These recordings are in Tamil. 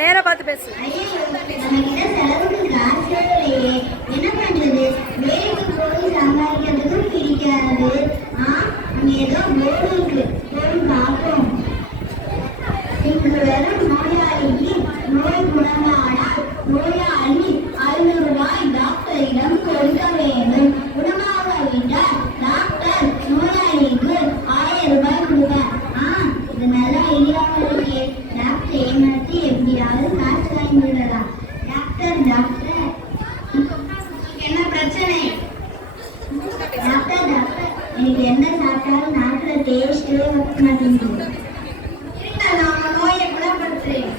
நேரா பார்த்து பேசு. என்ன பண்றது? வேலைக்கு போய் சம்பாதிக்கிறதுக்கும் பிடிக்காது. ஏதோ போர்டு இருக்கு, போய் பார்ப்போம். இங்கு வரும் நோயாளிக்கு நோய் குணமானால் நோயாளி 500 ரூபாய் டாக்டரிடம் கொடுக்க வேண்டும். குணமாகவிட்டால் டாக்டர் நோயாளிக்கு 1000 ரூபாய் கொடுப்பார். இது நல்லா ஐடியாவும் இருக்கே. டாக்டர் ஏமாற்றி எப்படியாவது காசு வாங்கிடலாம். டாக்டர் டாக்டர் என்ன பிரச்சனை? டாக்டர் டாக்டர் எனக்கு என்ன சாப்பிட்டாலும் நாட்டில் டேஸ்டே வைக்க மாட்டேங்குது. நான் நோயை குணப்படுத்துறேன்.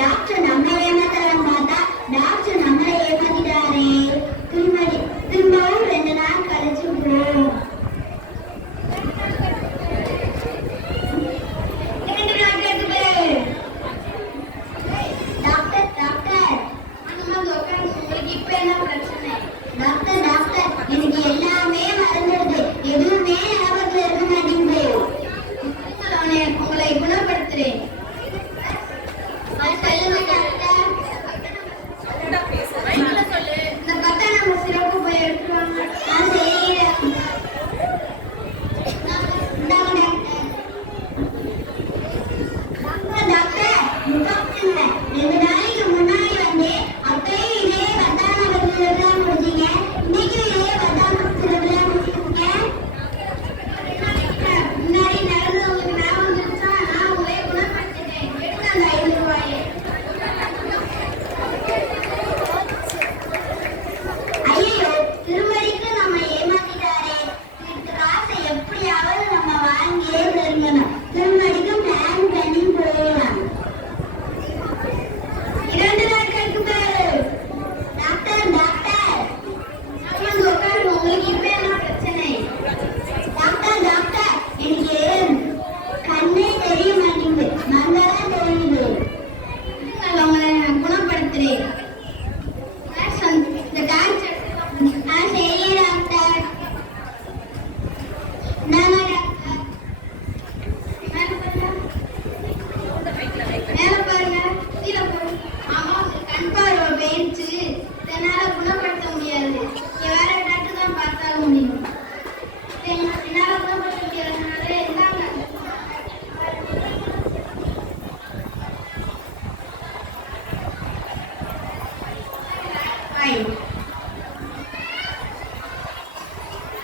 டாக்டர் நம்ம ஏமாத்தலாம் பார்த்தா டாக்டர் நம்மளை ஏமாத்திட்டாரே. திரும்பவும் 2 நாள் கழிச்சு போவோம். 2 நாள் கேட்குது. டாக்டர் டாக்டர் உங்களுக்கு இப்ப என்ன பிரச்சனை? டாக்டர் டாக்டர் எனக்கு எல்லாமே மறந்துடுது, எதுவுமே ஞாபகத்துல இருக்க மாட்டேங்குது. உங்களை குணப்படுத்துறேன்.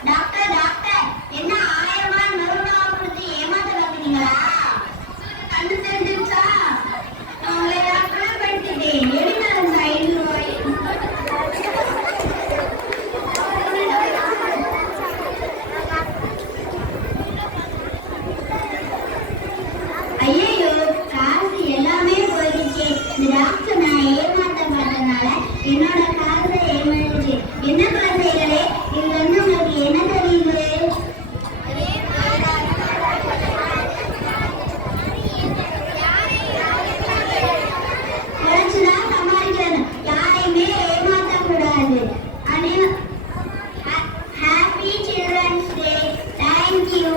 டாக்டர் டாக்டர் என்ன 1000 ரூபாய் மருந்தா கொடுத்து ஏமாத்த பார்த்தீங்களா? கண்டு தெரிஞ்சிருச்சா? உங்களை நான் குணப்படுத்திட்டேன். எடுங்க அந்த 500 ரூபாய். ஐயோ காசு எல்லாமே போயிடுச்சு. இந்த டாக்டர் நான் ஏமாத்த பார்த்தனால என்னோட காசை ஏமாந்துச்சு. என்ன குழந்தைகளே, இது வந்து உங்களுக்கு என்ன தெரியுது? குறைச்சுதான் சமாளிக்கணும், யாரையுமே ஏமாற்றக்கூடாது. Happy children's day. தேங்க்யூ.